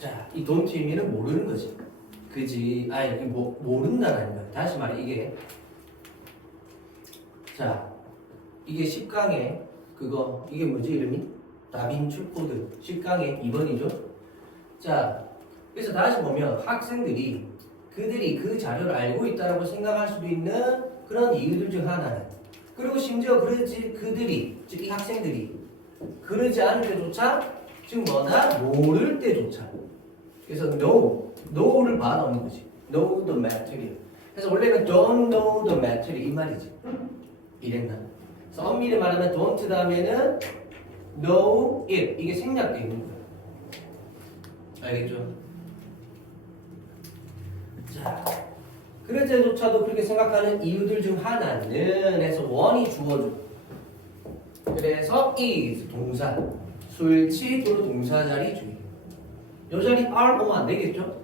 자, 이 don't 의미는 모르는 거지. 그지? 아니, 모른다라는 거야. 다시 말해, 이게. 자, 이게 10강에 그거, 이게 뭐지, 이름이? 다빈치 코드. 10강에 2번이죠? 자, 그래서 다시 보면 학생들이 그들이 그 자료를 알고 있다고 생각할 수도 있는 그런 이유들 중 하나는, 그리고 심지어 그들이, 즉 이 학생들이 그러지 않을 때조차, 즉 뭐다? 모를 때조차. 그래서 know를 받아오는 거지. know the material. 그래서 원래는 don't know the material 이 말이지. 이랬나? 그래서 엄밀히 말하면 don't 다음에는 know it. 이게 생략되어 있는 거야. 알겠죠? 자, 그럴 때조차도 그렇게 생각하는 이유들 중 하나는 해서 원이 주어져. 그래서 is 동사, 술치 또는 동사 자리 주의. 요 자리 are 오면 안 되겠죠?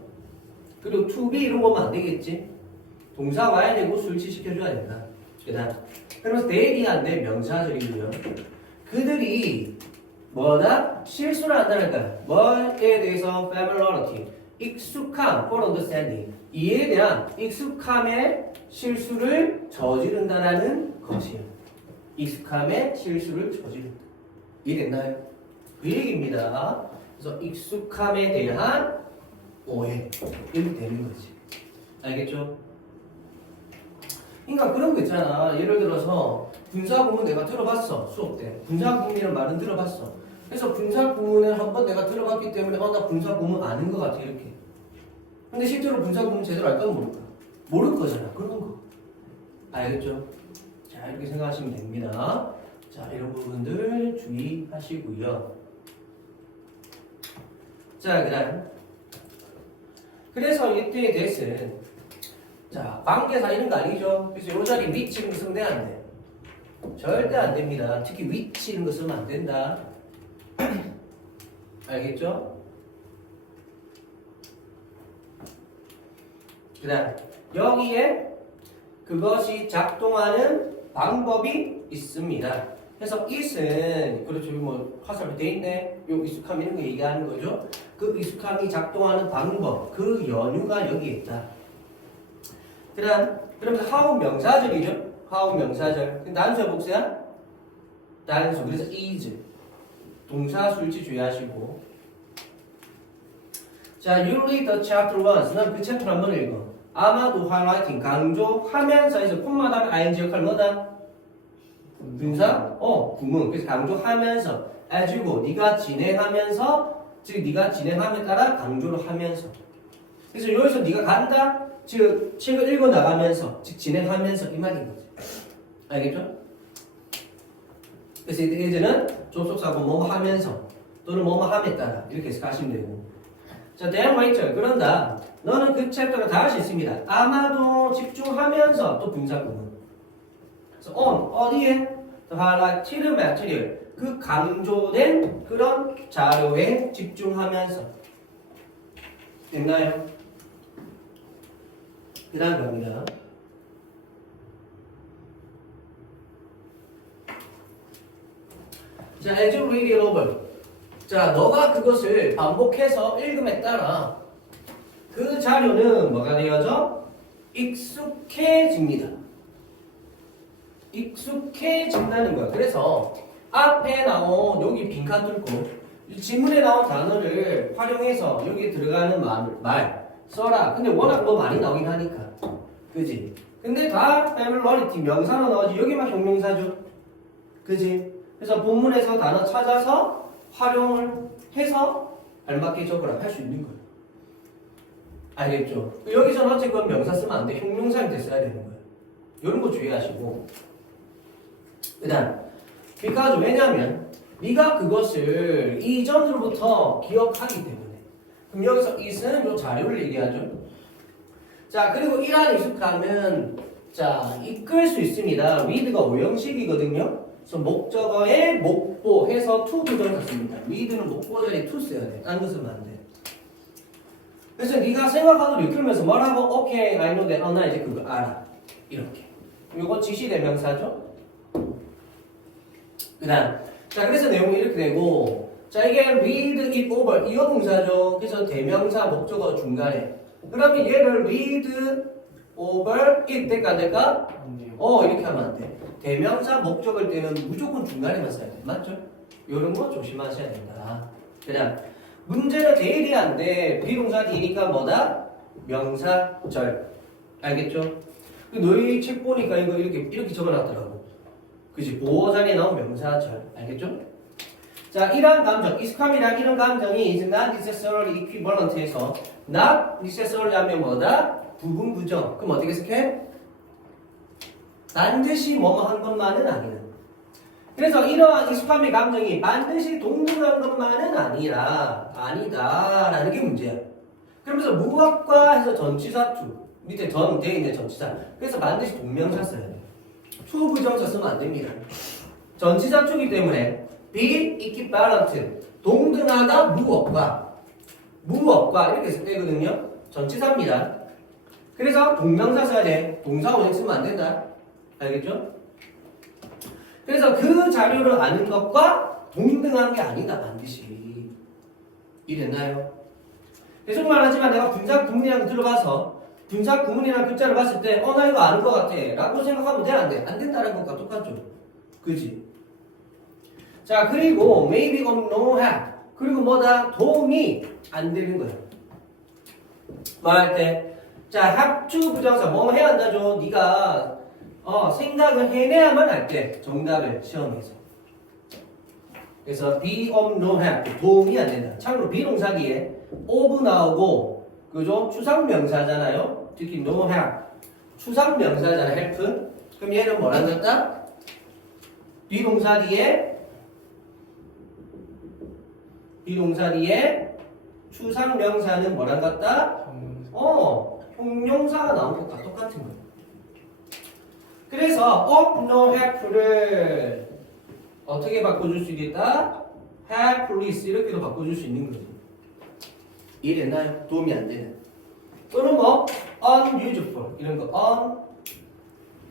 그리고 to be 이런 거 오면 안 되겠지? 동사 와야 되고 술치 시켜줘야 된다. 그다음 그러면서 대리 안 돼 명사 자리고요. 그들이 뭐다? 실수를 한다는 거야. 뭐에 대해서 familiarity, 익숙함, for understanding, 이에 대한 익숙함의 실수를 저지른다라는 것이에요. 익숙함의 실수를 저지른다. 이해됐나요? 그 얘기입니다. 그래서 익숙함에 대한 오해 이렇게 되는 거지. 알겠죠? 그러니까 그런 거 있잖아. 예를 들어서 분사구문 내가 들어봤어. 수업 때 분사구문이라는 말은 들어봤어. 그래서 분사구문을 한번 내가 들어봤기 때문에 나 분사구문 아는 것 같아 이렇게. 근데 실제로 분사구문 제대로 알까 모를까? 모를 거잖아. 그런 거. 알겠죠? 자, 이렇게 생각하시면 됩니다. 자, 이런 부분들 주의하시고요. 자, 그다음 그래서 이때의 대신 자, 관계사 이런 거 아니죠? 그래서 이 자리 위치 이런 거 쓰면 돼, 안 돼? 절대 안 됩니다. 특히 위치 이런 거 쓰면 안 된다. 알겠죠? 그 다음 여기에 그것이 작동하는 방법이 있습니다. 그래서 it은 그렇죠. 뭐 화살표 돼 있네. 요 익숙함 이런 거 얘기하는 거죠. 그 익숙함이 작동하는 방법, 그 연유가 여기에 있다. 그 다음 그러면서 how 명사절이죠. how 명사절. 단수야 복수야? 단수. 그래서 is 동사 술지 주의하시고. 자, you read the chapter once. 난 그 챕터 한번 읽어. 아마도 highlighting 강조하면서 해서 콤마다 ing 역할 뭐다? 분사? 구문. 그래서 강조하면서 as고 네가 진행하면서, 즉 네가 진행함에 따라 강조를 하면서. 그래서 여기서 네가 간다? 즉 책을 읽어 나가면서, 즉 진행하면서 이 말인 거지. 알겠죠? 그래서 이제는 접속사고 뭐뭐 하면서 또는 뭐뭐 함에 따라 이렇게 해서 가시면 되고. 자, 대형 웨이터. 그런다. 너는 그 챕터를 다 할 수 있습니다. 아마도 집중하면서 또 분사구문. 그래서 on 어디에? The highlighted material. 그 강조된 그런 자료에 집중하면서. 됐나요? 그 다음 갑니다. 자, as you read it over. 자, 너가 그것을 반복해서 읽음에 따라 그 자료는 뭐가 되어져? 익숙해집니다. 익숙해진다는 거야. 그래서 앞에 나온 여기 빈칸 뚫고 지문에 나온 단어를 활용해서 여기 들어가는 말 써라. 근데 워낙 뭐 많이 나오긴 하니까. 그지? 근데 다 familiarity 명사로 나오지. 여기만 형용사죠. 그지? 그래서 본문에서 단어 찾아서 활용을 해서 알맞게 적으라 할 수 있는 거예요. 알겠죠? 여기서는 어쨌건 명사 쓰면 안 돼. 형용사한테 써야 되는 거예요. 이런 거 주의하시고. 그 다음 because 왜냐면 네가 그것을 이전으로부터 기억하기 때문에. 그럼 여기서 is는 요 자료를 얘기하죠. 자, 그리고 이러한 익숙함은 자, 이끌 수 있습니다. read가 오형식이거든요. 그래서 목적어의 목보 해서 to 부정사 씁니다. read는 목보 자리에 to 써야 돼. 딴 거 쓰면 안 돼. 그래서 네가 생각하고 이끌면서 뭐라고? 오케이, I know that. 나 이제 그거 알아. 이렇게. 이거 지시대명사죠. 그 다음 자, 그래서 내용이 이렇게 되고, 자, 이게 read it over 이어 동사죠. 그래서 대명사 목적어 중간에. 그러면 얘를 read over it 될까 안 될까? 이렇게 하면 안 돼. 대명사 목적을 때는 무조건 중간에만 써야 돼. 맞죠? 이런 거 조심하셔야 된다. 그냥 문제는 대일이 안 돼. 비동사 뒤니까 뭐다? 명사절. 알겠죠? 너희 책 보니까 이거 이렇게 적어놨더라고. 그지? 보호 자리에 나온 명사절. 알겠죠? 자, 이런 감정, 익숙함이란 이런 감정이 is not necessarily equivalent해서 not necessarily 하면 뭐다? 부분 부정. 그럼 어떻게 해석해? 반드시 뭐뭐 한 것만은 아니는. 그래서 이러한 익숙함의 감정이 반드시 동등한 것만은 아니다라는 게 문제야. 그러면서 무엇과 해서 전치사 to 밑에 전 돼 있는 전치사. 그래서 반드시 동명사 써야 돼. to 부정사 쓰면 안 됩니다. 전치사 to이기 때문에 be equivalent 동등하다 무엇과 이렇게 쓸 때거든요. 전치사입니다. 그래서 동명사 써야 돼. 동사 원형 쓰면 안 된다. 알겠죠? 그래서 그 자료를 아는 것과 동등한 게 아니다 반드시. 이해됐나요? 계속 말하지만 내가 분사 구문이라는 거 들어가서 분사 구문이라는 글자를 봤을 때 나 이거 아는 것 같아 라고 생각하면 돼 안 돼? 안 된다는 것과 똑같죠? 그지? 자, 그리고 maybe or no have 그리고 뭐다? 도움이 안 되는 거야. 말할 때 자, have to 부정사 뭐 해야 한다죠? 네가 생각을 해내야만 할 때 정답을 시험에서. 그래서 be or no have 도움이 안 된다. 참고로 비동사 뒤에 of 나오고 그죠? 추상명사잖아요. 특히 no have 추상명사잖아. help. 그럼 얘는 뭐라는 거다? 비동사 뒤에 추상명사는 뭐란 같다? 형용사가 나온 것과 똑같은 거예요. 그래서 of no help를 어떻게 바꿔줄 수 있겠다? helpless 이렇게도 바꿔줄 수 있는 거지. 이해됐나요? 도움이 안 되는. 또는 뭐 unuseful 이런 거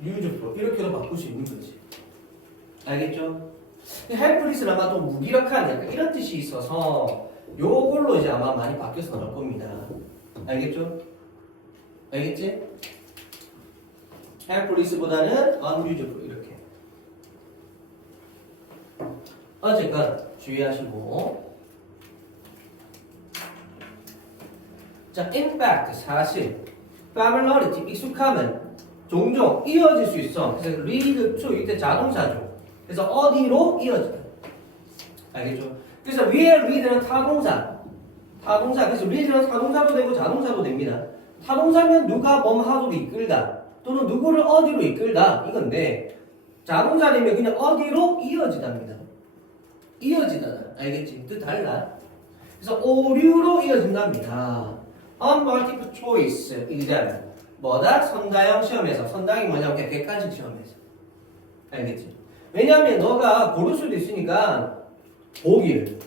unuseful 이렇게도 바꿀 수 있는 거지. 알겠죠? helpless는 아마 또 무기력한 약간 이런 뜻이 있어서 요걸로 이제 아마 많이 바뀌어서 나올 겁니다. 알겠죠? 알겠지? helpless보다는 unuseful 이렇게. 어쨌건 주의하시고. 자, in fact 사실 familiarity 익숙함은 종종 이어질 수 있어. 그래서 lead to 이때 자동사죠. 그래서 어디로 이어지다. 알겠죠? 그래서 위에 lead는 타동사. 그래서 lead는 타동사도 되고 자동사도 됩니다. 타동사면 누가 하도록 이끌다 또는 누구를 어디로 이끌다 이건데 자동사 되면 그냥 어디로 이어지답니다. 이어지다. 알겠지? 뜻 달라. 그래서 오류로 이어진답니다. On multiple choice exam 뭐다? 선다형 시험에서. 선다형이 뭐냐면 객관식 시험에서. 알겠지? 왜냐면 너가 고를 수도 있으니까 보기를.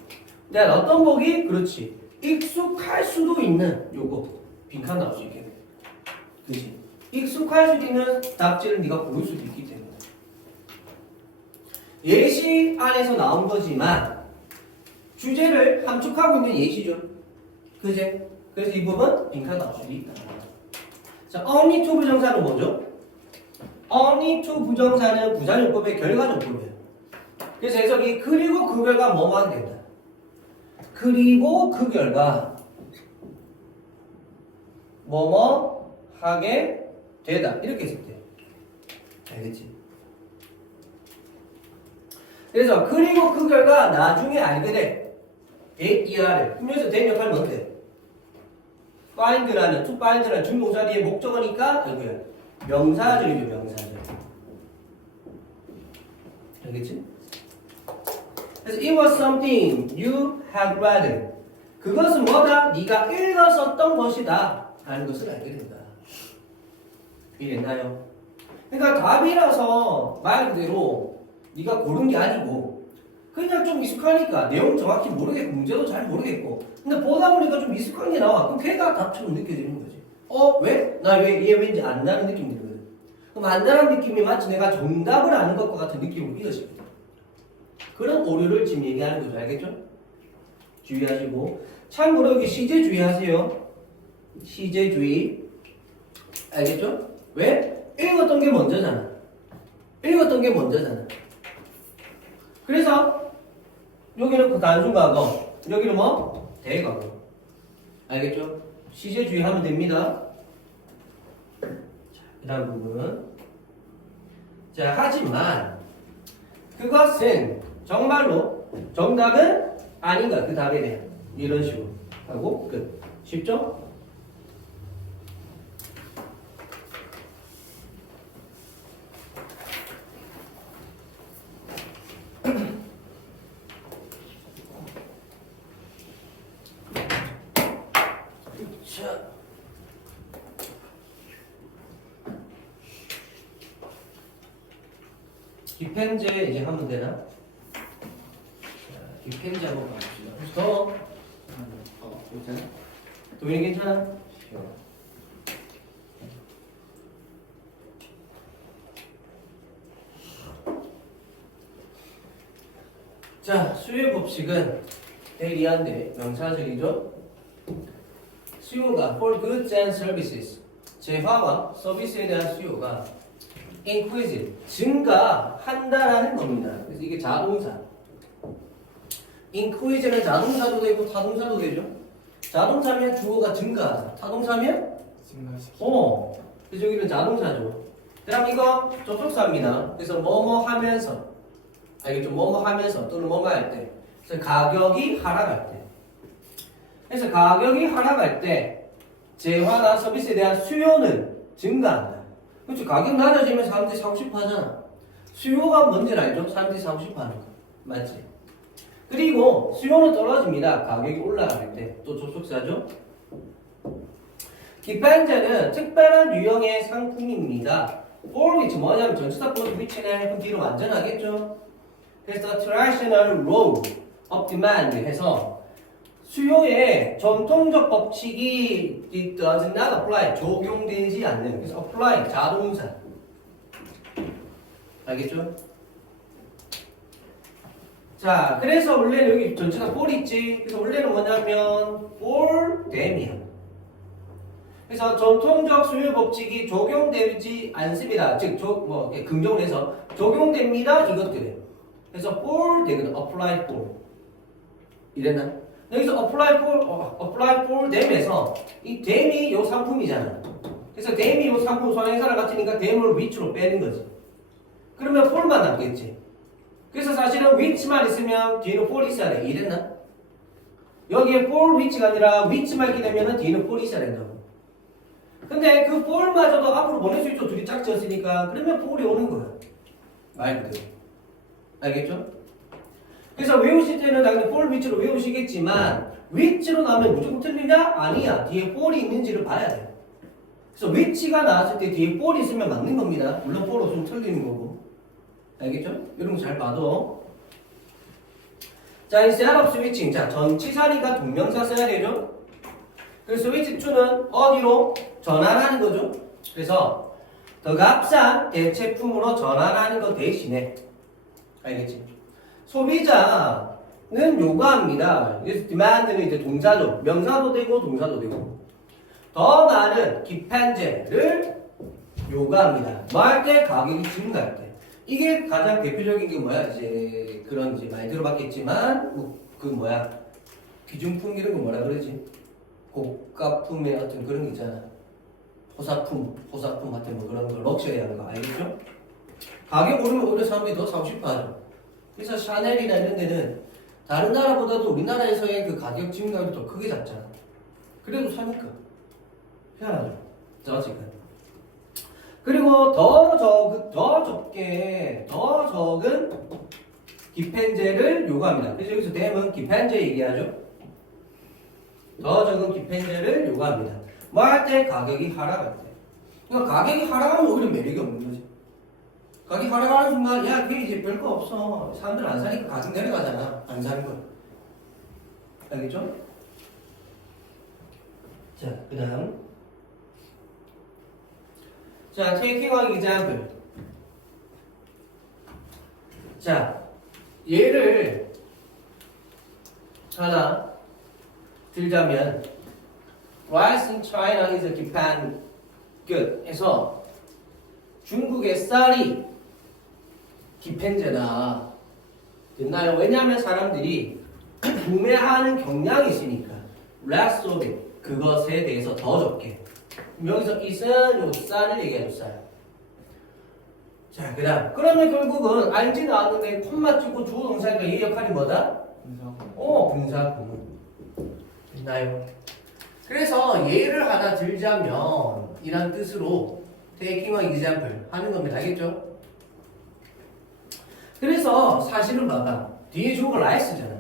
내가 어떤 보기? 그렇지. 익숙할 수도 있는 요거 빈칸 나올 수 있게 돼. 그렇지? 익숙할 수도 있는 답지를 네가 고를 수도 있기 때문에. 예시 안에서 나온 거지만 주제를 함축하고 있는 예시죠. 그제? 그래서 이 부분 빈칸 나올 수도 있다. 자, only to 부정사는 뭐죠? only to 부정사는 부사용법의 결과정법이에요. 그래서 해석이 그리고 그 결과 뭐뭐 하게 된다. 그리고 그 결과 뭐뭐 하게 되다. 이렇게 해석돼. 알겠지? 그래서 그리고 그 결과 나중에 알게 돼. ER을. 그럼 여기서 된 역할은 뭔데? find라는, to find라는 준동사 뒤에 목적어니까 이거야. 명사절이죠, 명사절. 알겠지? 그래서 it was something you had read. 그것은 뭐다? 네가 읽었었던 것이다. 라는 것을 알게 된다. 이해됐나요? 그러니까 답이라서 말 그대로 네가 고른 게 아니고 그냥 좀 익숙하니까 내용 정확히 모르겠고 문제도 잘 모르겠고 근데 보다 보니까 좀 익숙한 게 나와. 그럼 걔가 답처럼 느껴지는 거지. 왜? 나 얘 왠지 안다는 느낌이 들거든. 그럼 안다는 느낌이 마치 내가 정답을 아는 것과 같은 느낌으로 이어집니다. 그런 오류를 지금 얘기하는 거죠. 알겠죠? 주의하시고. 참고로 여기 시제 주의하세요. 시제주의. 알겠죠? 왜? 읽었던 게 먼저잖아. 읽었던 게 먼저잖아. 그래서 여기는 그 단순 과거, 여기는 뭐? 대과거. 알겠죠? 시제주의 하면 됩니다. 자, 그 다음 부분. 자, 하지만 그것은 정말로 정답은 아닌가? 그 답에 대한 이런 식으로 하고 끝. 쉽죠? 자, 디펜제 이제 하면 되나? 자, 디펜제 한번 봐봅시다. 더 괜찮아? 도민이 괜찮아? 자, 수요 법칙은 대리한데 명사절이죠. 수요가 for goods and services, 재화와 서비스에 대한 수요가 increase, 증가한다라는 겁니다. 그래서 이게 자동사. increase는 자동사도 되고 타동사도 되죠. 자동차면 주어가 증가하다. 타동사면 그래서 여기는 자동사죠. 그럼 이거 접속사입니다. 그래서 뭐뭐 하면서, 알겠죠? 뭐뭐 하면서 또는 뭐뭐 할 때. 그래서 가격이 하락할 때. 그래서 가격이 하락할 때 재화나 서비스에 대한 수요는 증가한다. 그렇죠? 가격 낮아지면 사람들이 사고 싶어 하잖아. 수요가 뭔지는 알죠? 사람들이 사고 싶어 하는 거. 맞지? 그리고 수요는 떨어집니다. 가격이 올라갈 때. 또 접속사죠? 기판제는 특별한 유형의 상품입니다. for which 뭐냐면 전치사 for which는 그 뒤로 완전 하겠죠? 그래서 traditional rule of demand 해서 수요에 전통적 법칙이 it does not apply, 적용되지 않는. 그래서 apply, 자동사. 알겠죠? 자, 그래서 원래는 여기 전체가 for 있지. 그래서 원래는 뭐냐면 for them이야. 그래서 전통적 수요 법칙이 적용되지 않습니다. 즉, 긍정을 해서 적용됩니다. 이것들에. 그래서 for 되거든. apply for. 이랬나? 여기서 apply for them에서 이 them이 요 상품이잖아. 그래서 them이 요 상품 선행사랑 같으니까 them을 which로 빼는 거지. 그러면 for만 남겠지. 그래서 사실은 which만 있으면 뒤에는 for 있어야 돼. 이랬나? 여기에 for which가 아니라 which만 있게 되면 뒤에는 for 있어야 된다고. 근데 그 for마저도 앞으로 보낼 수 있죠. 둘이 짝지었으니까. 그러면 for이 오는 거야. 말 그대로. 알겠죠? 그래서 외우실 때는 당연히 for which로 외우시겠지만 which로 나오면 무조건 틀리냐? 아니야. 뒤에 for이 있는지를 봐야 돼요. 그래서 which가 나왔을 때 뒤에 for이 있으면 맞는 겁니다. 물론 for 없으면 틀리는 거고. 알겠죠? 이런 거 잘 봐도. 자, instead of switching. 자, 전치사니까 동명사 써야 되죠? 그래서 switch to는 어디로? 전환하는 거죠. 그래서 더 값싼 대체품으로 전환하는 것 대신에. 알겠지? 소비자는 요구합니다. 그래서 demand는 이제 동사죠. 명사도 되고 동사도 되고. 더 많은 기판제를 요구합니다. 뭐 할 때? 가격이 증가할 때. 이게 가장 대표적인 게 뭐야? 이제 그런 이제 많이 들어봤겠지만 기준품 이런 거 뭐라 그러지? 고가품의 어떤 그런 게 있잖아. 호사품 같은 뭐 그런 거 럭셔리한 거 알겠죠? 가격 오르면 오히려 사람들이 더 사고 싶어 하죠. 그래서 샤넬이나 이런 데는 다른 나라보다도 우리나라에서의 그 가격 증가율이 더 크게 잡잖아. 그래도 사니까. 희한하죠? 저 지금. 그리고 더 적은 기펜제를 요구합니다. 그래서 여기서 댐은 기펜제 얘기하죠. 더 적은 기펜제를 요구합니다. 뭐 할 때? 가격이 하락할 때. 그러니까 가격이 하락하면 오히려 매력이 없는 거지. 가격이 하락하는 순간 야, 그게 이제 별거 없어. 사람들 안 사니까 가격 내려가잖아. 안 사는 거야. 알겠죠? 자, 그 다음. 자, taking an example. 자, 예를 하나 들자면 rice in China is depend good 해서 중국의 쌀이 depend다. 됐나요? 왜냐하면 사람들이 구매하는 경향이 있으니까 less of it 그것에 대해서 더 적게. 여기서 it은 요 쌀을 얘기해줘 쌀. 자 그다음 그러면 결국은 ing 나왔는데 콤마 찍고 주어 동사니까 얘 역할이 뭐다? 분사구문. 됐나요? 그래서 예를 하나 들자면 이란 뜻으로 taking an example 하는 겁니다. 알겠죠? 그래서 사실은 봐봐 뒤에 주어가 rice잖아.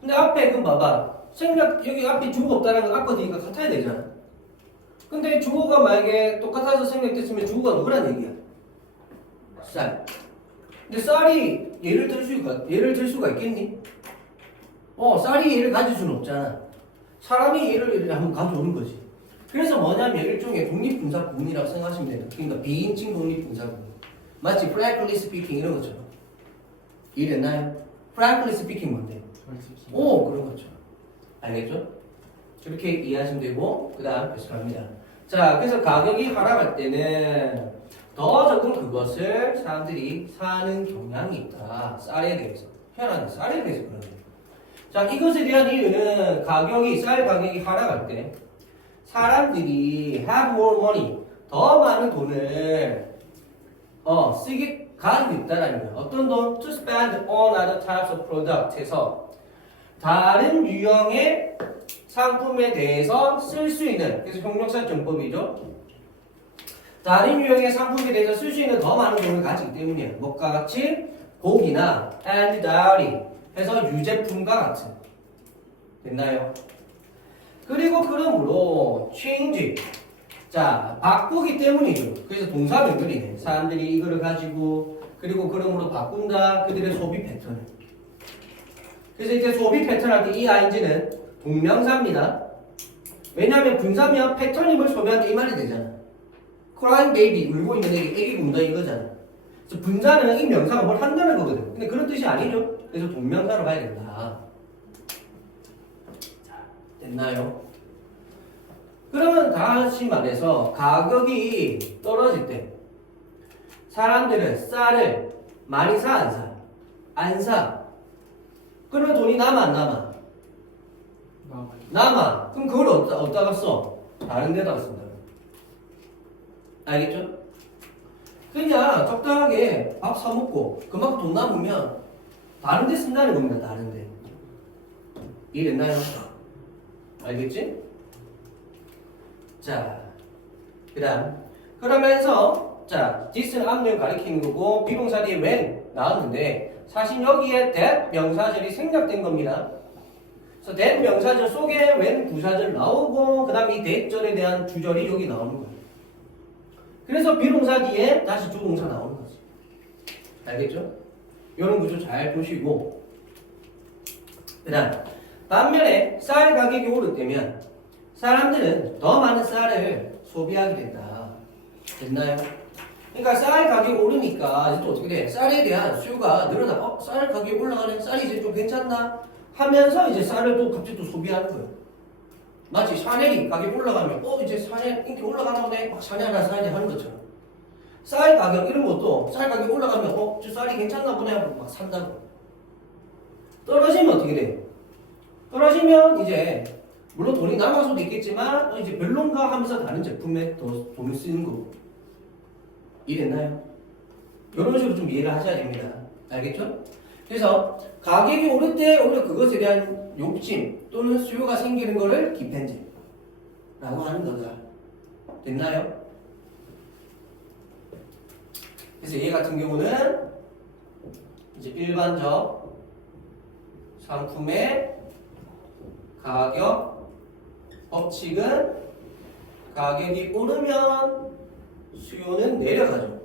근데 앞에 그럼 봐봐 생략 여기 앞에 주어가 없다는 건 앞과 뒤가 같아야 되잖아. 근데 주어가 만약에 똑같아서 생략됐으면 주어가 누구란 얘기야? 쌀. 근데 쌀이 예를 들 수가 있겠니? 쌀이 얘를 가질 수는 없잖아. 사람이 얘를 한번 가져오는 거지. 그래서 뭐냐면 일종의 독립분사구문이라고 생각하시면 돼요. 그러니까 비인칭 독립분사구문. 마치 frankly speaking 이런 것처럼. 이해됐나요? frankly speaking 뭔데? 그런 거죠. 알겠죠? 그렇게 이해하시면 되고 그 다음 계속합니다. 자, 그래서 가격이 하락할 때는 더 적은 그것을 사람들이 사는 경향이 있다. 쌀에 대해서. 희한하네. 쌀에 대해서 그러네. 자, 이것에 대한 이유는 쌀 가격이 하락할 때 사람들이 have more money, 더 많은 돈을 가지고 있다라는 거예요. 어떤 돈? To spend on other types of product 해서 다른 유형의 상품에 대해서 쓸 수 있는, 그래서 형용사 정법이죠. 다른 유형의 상품에 대해서 쓸 수 있는 더 많은 돈을 가지기 때문이에요. 뭐가 같이 고기나 and dowry 해서 유제품과 같은. 됐나요? 그리고 그러므로 change. 자, 바꾸기 때문이죠. 그래서 동사 연결이네. 사람들이 이거를 가지고 그리고 그러므로 바꾼다. 그들의 소비 패턴을. 그래서 이제 소비 패턴 할 때 이 ing는 동명사입니다. 왜냐하면 분사면 패턴임을 소비한다 이 말이 되잖아. crying baby, 울고 있는 애기 운다 이거잖아. 그래서 분사는 이 명사가 뭘 한다는 거거든. 근데 그런 뜻이 아니죠. 그래서 동명사로 봐야 된다. 자, 됐나요? 그러면 다시 말해서 가격이 떨어질 때 사람들은 쌀을 많이 사, 안 사? 안 사. 그러면 돈이 남아, 안 남아? 남아. 그럼 그걸 어디다가 써? 다른 데다가 쓴다. 알겠죠? 그냥 적당하게 밥 사 먹고 그만큼 돈 남으면 다른 데 쓴다는 겁니다. 다른 데. 이해됐나요? 알겠지? 자, 그 다음 그러면서 자, this는 앞면 가리키는 거고 비동사 뒤에 when 나왔는데 사실 여기에 that 명사절이 생략된 겁니다. 그래서 that 명사절 속에 when 부사절 나오고 그 다음에 이 that 절에 대한 주절이 여기 나오는 거예요. 그래서 비동사 뒤에 다시 조동사 나오는 거지. 알겠죠? 이런 구조 잘 보시고 그 다음 반면에 쌀 가격이 오를 때면 사람들은 더 많은 쌀을 소비하게 된다. 됐나요? 그러니까 쌀 가격이 오르니까 이제 또 어떻게 돼? 쌀에 대한 수요가 늘어나. 쌀 가격이 올라가네. 쌀이 이제 좀 괜찮나? 하면서 이제 쌀을 또 갑자기 또 소비하는 거예요. 마치 샤넬이 가격이 올라가면 이제 샤넬 인기 올라가나 보네. 막 샤넬 하나 사야 돼 하는 것처럼. 쌀 가격 이런 것도 쌀 가격이 올라가면 저 쌀이 괜찮나 보네 하고 막 산다고. 떨어지면 어떻게 돼? 떨어지면 이제 물론 돈이 남아서도 있겠지만 이제 별론가 하면서 다른 제품에 더 돈을 쓰는 거고. 이해됐나요? 이런 식으로 좀 이해를 하셔야 됩니다. 알겠죠? 그래서 가격이 오를 때 오히려 그것에 대한 욕심 또는 수요가 생기는 거를 디펜드라고 하는 거다. 됐나요? 그래서 얘 같은 경우는 이제 일반적 상품의 가격 법칙은 가격이 오르면 수요는 내려가죠.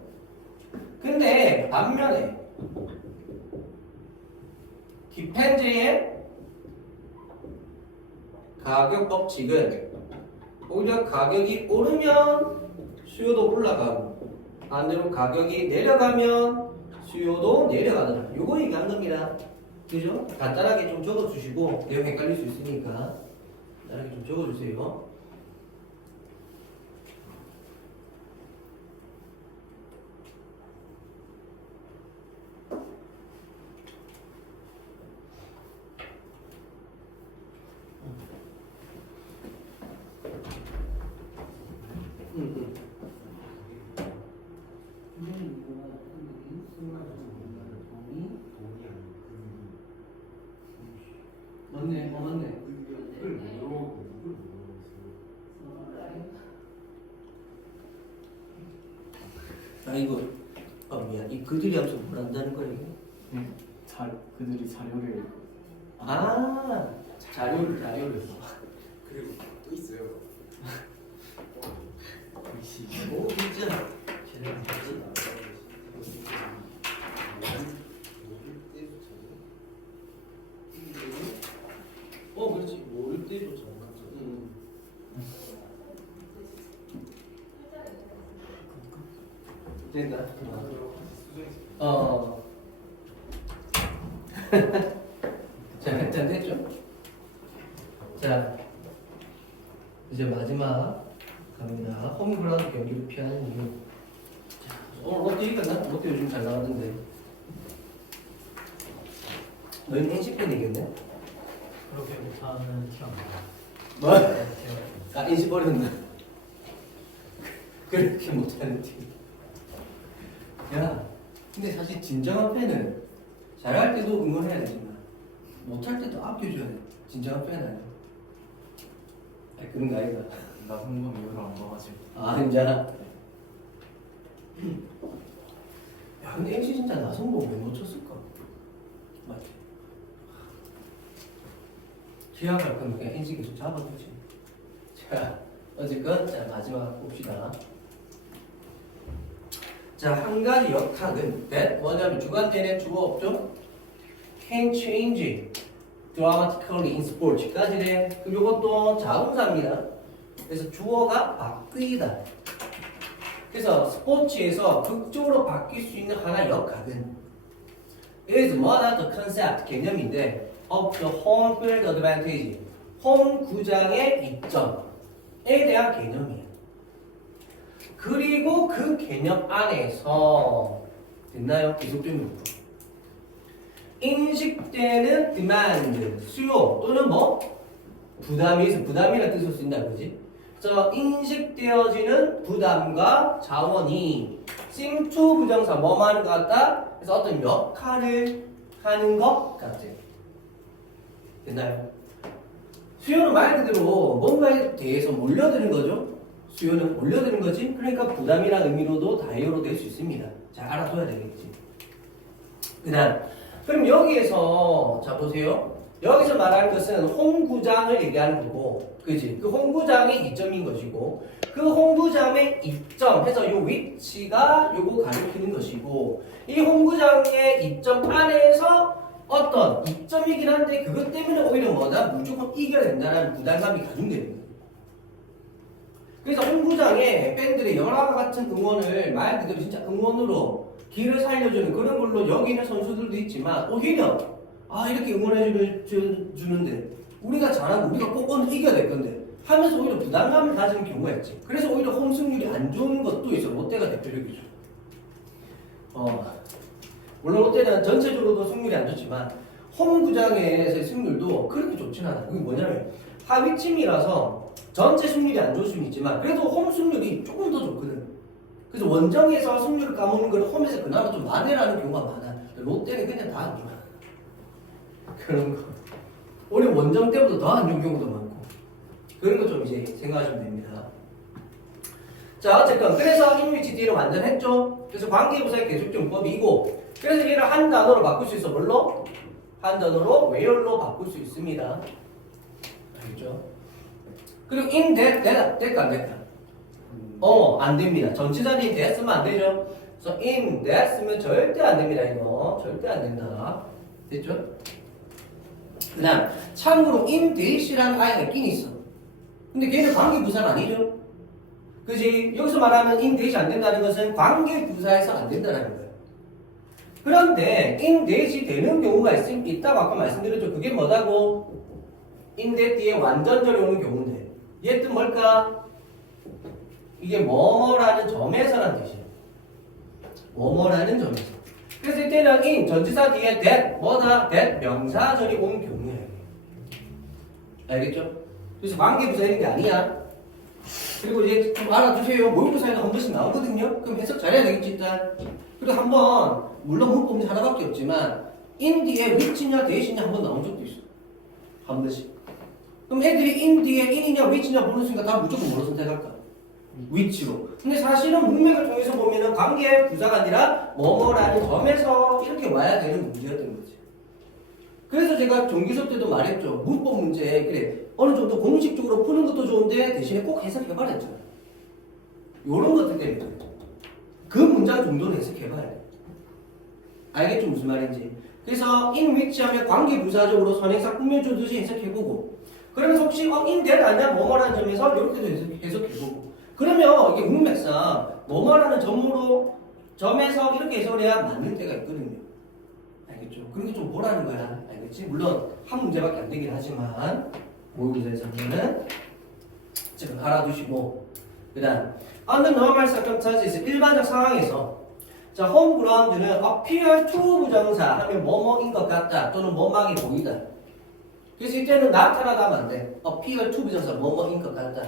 근데 반면에 디펜드의 가격 법칙은 오히려 가격이 오르면 수요도 올라가고 반대로 가격이 내려가면 수요도 내려가더라. 요거 얘기한 겁니다. 그죠? 간단하게 좀 적어주시고 내용 헷갈릴 수 있으니까 간단하게 좀 적어주세요. 맞네, 맞네. 아 이거 미안. 이 그들이 하면서 뭘 한다는 거야 이게? 네, 그들이 자료를 자료를 그리고 또 있어요. 오 진짜 그렇지 모를 때도 정확하죠. 된다. 자 일단 됐죠? 자 이제 마지막 갑니다. 홈그라운드 경기를 피하는 이유. 자, 오늘 롯데 이겼나? 롯데 요즘 잘 나가던데. 너희는 NC 팬이겠네? 그렇게 못하는 팀 뭐? 아 NC 버렸나? 그렇게 못하는 팀. 야, 근데 사실 진정한 팬은 잘할 때도 응원해야 되지만 못할 때도 아껴줘야 돼. 진정한 팬 아니야. 아니 그런 거 아니다. 나 홍범 이후로 안 봐가지고. 아 진짜. 야 근데 NC 진짜 나성범 왜 놓쳤을까? 맞지. 계약할 거면 그냥 NC 계속 잡아두지. 자 어쨌건 자 마지막 봅시다. 자 한 가지 역학은 that 뭐냐면 주관되는 주어 없죠? can change dramatically in sports까지네. 그럼 이것도 자동사입니다. 그래서 주어가 바뀌다. 그래서 스포츠에서 극적으로 바뀔 수 있는 하나의 역학은 is 뭐다 the concept 개념인데 of the home field advantage 홈 구장의 이점에 대한 개념이에요. 그리고 그 개념 안에서 됐나요? 계속적인 요구. 인식되는 demand 수요 또는 뭐 부담이 있어 부담이라는 뜻을 쓴다 그지? 그래서 인식되어지는 부담과 자원이 seem to 부정사 뭐뭐 하는 것 같다? 그래서 어떤 역할을 하는 것 같아. 됐나요? 수요는 말 그대로 뭔가에 대해서 몰려드는 거죠. 수요는 몰려드는 거지. 그러니까 부담이라는 의미로도 다이어로 될 수 있습니다. 잘 알아둬야 되겠지. 그럼 여기에서 자 보세요. 여기서 말하는 것은 홈구장을 얘기하는 거고, 그지? 그 홈구장의 이점인 것이고, 그 홈구장의 이점 해서 요 위치가 요거 가리키는 것이고, 이 홈구장의 이점 안에서 어떤 이점이긴 한데 그것 때문에 오히려 뭐다? 무조건 이겨야 된다는 부담감이 가중되는 거예요. 그래서 홈구장에 팬들의 열화와 같은 응원을 말 그대로 진짜 응원으로 길을 살려주는 그런 걸로 여기 있는 선수들도 있지만 오히려 이렇게 응원해 주는데 우리가 잘하고 우리가 꼭 오늘 이겨야 될 건데 하면서 오히려 부담감을 가지는 경우가 있지. 그래서 오히려 홈 승률이 안 좋은 것도 있어. 롯데가 대표적이죠. 물론 롯데는 전체적으로도 승률이 안 좋지만 홈구장에서의 승률도 그렇게 좋진 않아. 그게 뭐냐면 하위팀이라서 전체 승률이 안 좋을 수는 있지만 그래도 홈 승률이 조금 더 좋거든. 그래서 원정에서 승률을 까먹는 걸 홈에서 그나마 좀 만회라는 경우가 많아. 롯데는 그냥 다 안 좋아. 그런 거. 오히려 원정 때보다 더 안 좋은 경우도 많고. 그런 거 좀 이제 생각하시면 됩니다. 자, 어쨌건 그래서 인위치디를 완전했죠. 그래서 관계부사의 계속정법이고 그래서 얘를 한 단어로 바꿀 수 있어. 뭘로? 한 단어로 where로 바꿀 수 있습니다. 알겠죠? 그리고 in that, 될까 안 될까? 안 됩니다. 전치사인 that 쓰면 안 되죠. 그래서 in that 쓰면 절대 안 됩니다. 이거 절대 안 된다. 됐죠? 그 다음 참고로 in that이라는 아이가 있긴 있어. 근데 걔는 관계부사는 아니죠. 그지? 여기서 말하는 in that이 안 된다는 것은 관계부사에서 안 된다는 거예요. 그런데 in that이 되는 경우가 있다고 아까 말씀드렸죠. 그게 뭐다고? in that 뒤에 완전절이 오는 경우인데 얘 뜻 뭘까? 이게 뭐뭐라는 점에서라는 뜻이에요. 뭐뭐라는 점에서. 그래서 이때는 in 전치사 뒤에 that 뭐다? that 명사절이 온 경우예요. 알겠죠? 그래서 관계부사 이런 게 아니야. 그리고 이제 좀 알아두세요. 모의고사에도 한 번씩 나오거든요. 그럼 해석 잘해야 되겠지 일단. 그리고 한번 물론 문법이 하나밖에 없지만 in 뒤에 which냐 that이냐 한번 나온 적도 있어. 한 번씩. 그럼 애들이 in 뒤에 in이냐 which냐 모르는 순간 다 무조건 뭐로 선택할까? which로. 근데 사실은 문맥을 통해서 보면은 관계 부사가 아니라 뭐뭐라는 점에서 이렇게 와야 되는 문제였던 거지. 그래서 제가 정기수업 때도 말했죠. 문법 문제 그래 어느 정도 공식적으로 푸는 것도 좋은데 대신에 꼭 해석해봐라 했잖아요. 요런 것들 때문에 그 문장 정도는 해석해봐야 돼. 알겠죠 무슨 말인지. 그래서 in which 하면 관계부사적으로 선행사 꾸며주듯이 해석해보고 그러면서 혹시 in that 아니야 뭐뭐라는 점에서 이렇게도 해석해보고 그러면 이게 문맥상 뭐뭐라는 점에서 이렇게 해석을 해야 맞는 때가 있거든요. 알겠죠? 그런 게 좀 뭐라는 거야. 알겠지? 물론 한 문제밖에 안 되긴 하지만 모의고사에서는 지금 알아두시고 그 다음 under normal circumstances 일반적 상황에서 자 homeground는 appear to 부정사 하면 뭐뭐인 것 같다 또는 뭐뭐하게 보이다. 그래서 이때는 나타나다 하면 안 돼. appear to 부정사 뭐뭐인 것 같다.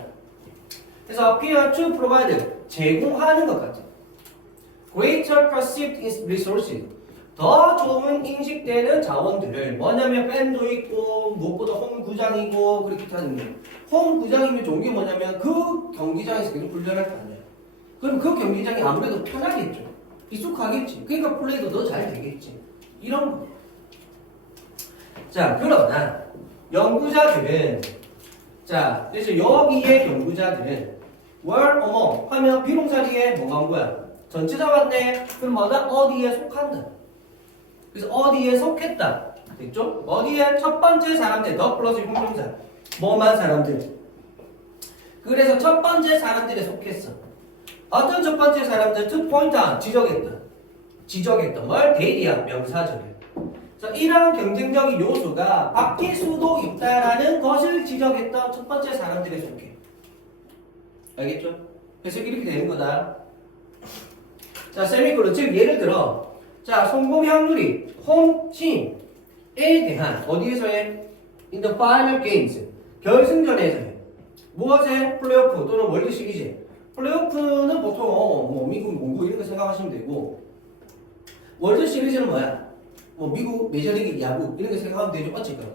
그래서 appear to provide 제공하는 것 같아. greater perceived resources 더 좋은 인식되는 자원들을 뭐냐면 팬도 있고 무엇보다 홈구장이고 그렇게 하는 홈구장이면 좋은 게 뭐냐면 그 경기장에서 계속 훈련할 거 아니야. 그럼 그 경기장이 아무래도 편하겠죠. 익숙하겠지. 그러니까 플레이도 더 잘 되겠지. 이런 거. 자 그러나 연구자들은 자 그래서 여기에 연구자들은 were among 하면 비동사 뒤에 뭐가 온 거야? 전체자 왔네. 그럼 뭐다? 어디에 속한다. 그래서 어디에 속했다. 됐죠? 어디에 첫 번째 사람들, 더 플러스 형용사. 뭐만 사람들. 그래서 첫 번째 사람들에 속했어. 어떤 첫 번째 사람들? to point out, 지적했다. 뭘? 대리야, 명사절이야. 그래서 이러한 경쟁적인 요소가 바뀔 수도 있다라는 것을 지적했던 첫 번째 사람들에 속해. 알겠죠? 그래서 이렇게 되는 거다. 자, 세미콜론. 즉, 예를 들어, 자, 성공 확률이 홈팀에 대한 어디에서의 in the final games 결승전에서 해. 무엇에? 플레이오프 또는 월드 시리즈. 플레이오프는 보통 뭐 미국 농구 이런 거 생각하시면 되고 월드 시리즈는 뭐야? 뭐 미국 메이저리그 야구 이런 거 생각하면 되죠. 어쨌든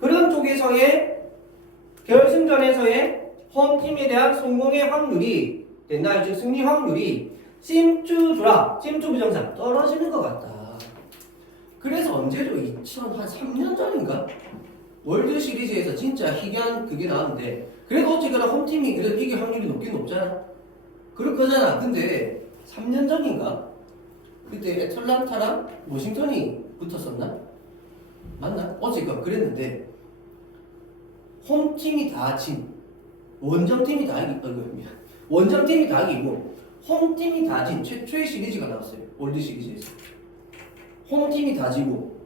그런 쪽에서의 결승전에서의 홈팀에 대한 성공의 확률이 됐나요? 즉 승리 확률이 seem 부정사 떨어지는 것 같다. 그래서 언제죠? 2003년 전인가? 월드 시리즈에서 진짜 희귀한 그게 나왔는데 그래도 어쨌거나 홈팀이 그래도 이길 확률이 높긴 높잖아. 그럴 거잖아. 근데 3년 전인가? 그때 애틀란타랑 워싱턴이 붙었었나? 맞나? 어쨌건 그랬는데 홈팀이 다 진 원정팀이 다 이기고 홈팀이 다 진 최초의 시리즈가 나왔어요. 월드 시리즈에서. 홈팀이 다 지고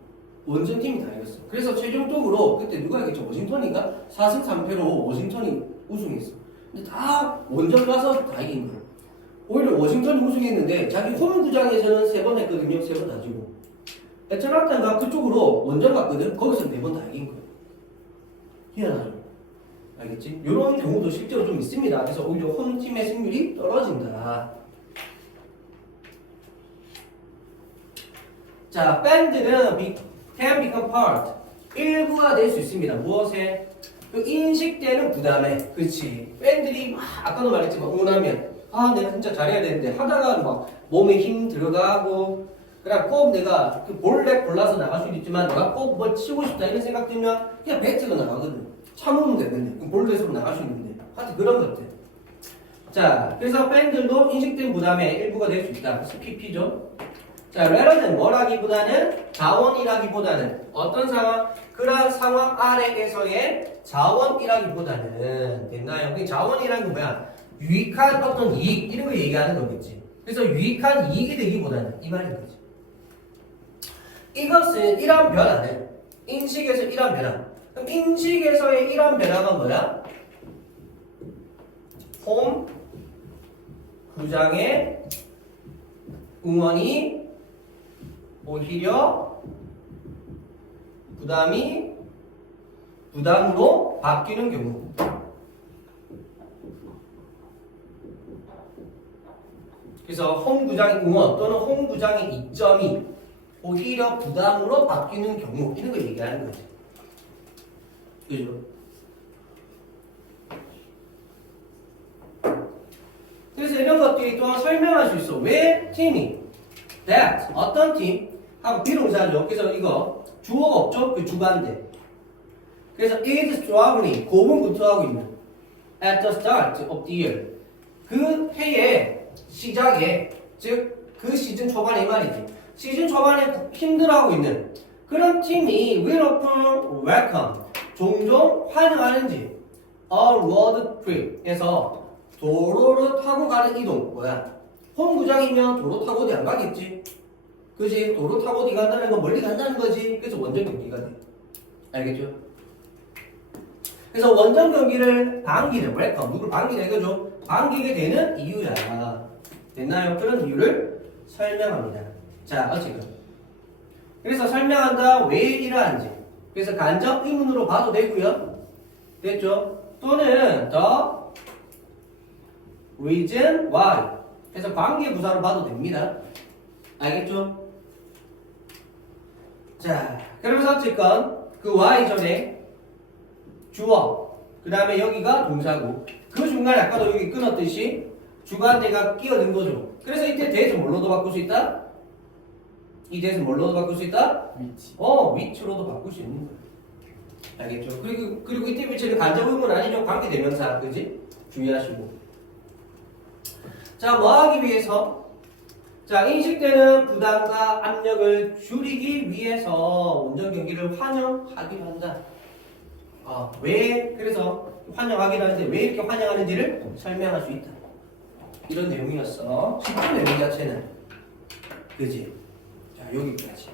원정팀이 다 이겼어. 그래서 최종적으로 그때 누가 이겼죠? 워싱턴인가? 4승 3패로 워싱턴이 우승했어. 근데 다 원정 가서 다 이긴 거야. 오히려 워싱턴이 우승했는데 자기 홈구장에서는 3번 했거든요. 3번 다 지고. 애틀란타가 그쪽으로 원정 갔거든. 거기서 4번 다 이긴 거야. 희한하죠? 알겠지? 이런 경우도 실제로 좀 있습니다. 그래서 오히려 홈팀의 승률이 떨어진다. 자, 밴드는 can become part. 일부가 될 수 있습니다. 무엇에? 그 인식되는 부담에. 그렇지. 밴들이 막 아까도 말했지만 응원하면 내가 진짜 잘해야 되는데 하다가 막 몸에 힘 들어가고 그냥 꼭 내가 그 볼넷 골라서 나갈 수도 있지만 내가 꼭 뭘 치고 싶다 이런 생각 들면 그냥 배트가 나가거든. 참으면 되는데 그럼 볼넷으로 나갈 수 있는데 하여튼 그런 것들. 자, 그래서 밴들도 인식된 부담의 일부가 될 수 있다. 그래서 PP죠. 자, rather는 뭐라기보다는 자원이라기보다는 어떤 상황? 그러한 상황 아래에서의 자원이라기보다는 됐나요? 그 자원이라는 건 뭐야? 유익한 어떤 이익 이런 거 얘기하는 거겠지. 그래서 유익한 이익이 되기보다는 이 말인 거지. 이것은 이러한 변화는 인식에서 이러한 변화. 그럼 인식에서의 이러한 변화가 뭐야? 홈 구장의 응원이 오히려 부담으로 바뀌는 경우. 그래서 홈구장의 응원 또는 홈구장의 이점이 오히려 부담으로 바뀌는 경우 이런 걸 얘기하는 거지. 그죠? 그래서 이런 것들이 또한 설명할 수 있어. 왜 팀이 that 어떤 팀 하고 비동사죠. 그래서 이거 주어가 없죠? 그 주관대. 그래서 is struggling 고문부터 하고 있는 at the start of the year 그 해의 시작에 즉 그 시즌 초반에 이 말이지. 시즌 초반에 힘들어하고 있는 그런 팀이 will often welcome 종종 환영하는지 a road trip에서 도로를 타고 가는 이동 뭐야? 홈구장이면 도로 타고 어디 안 가겠지? 그지? 도로 타고 어디 간다는 건 멀리 간다는 거지. 그래서 원정 경기가 돼. 알겠죠? 그래서 원정 경기를 반기는 웰컴 누굴 반기냐 이거죠? 반기게 되는 이유야. 됐나요? 그런 이유를 설명합니다. 자, 어쨌든 그래서 설명한다 왜 이러한지. 그래서 간접 의문으로 봐도 되고요. 됐죠? 또는 the reason why. 그래서 관계 부사로 봐도 됩니다. 알겠죠? 자, 그러면서 어쨌건 그 why 전에 주어, 그 다음에 여기가 동사고 그 중간에 아까도 여기 끊었듯이 주관대가 끼어든 거죠. 그래서 이때 대해서 뭘로도 바꿀 수 있다? 이 대해서 뭘로도 바꿀 수 있다? 위치. 위치로도 바꿀 수 있는 거야. 알겠죠? 그리고 이때 위치는 간접 의문 아니죠? 관계대명사, 그지? 주의하시고. 자, 뭐 하기 위해서? 자, 인식되는 부담과 압력을 줄이기 위해서 원정 경기를 환영하기로 한다. 왜 그래서 환영하기로 하는데 왜 이렇게 환영하는지를 설명할 수 있다. 이런 내용이었어. 10분 내용 자체는. 그지? 자, 여기까지.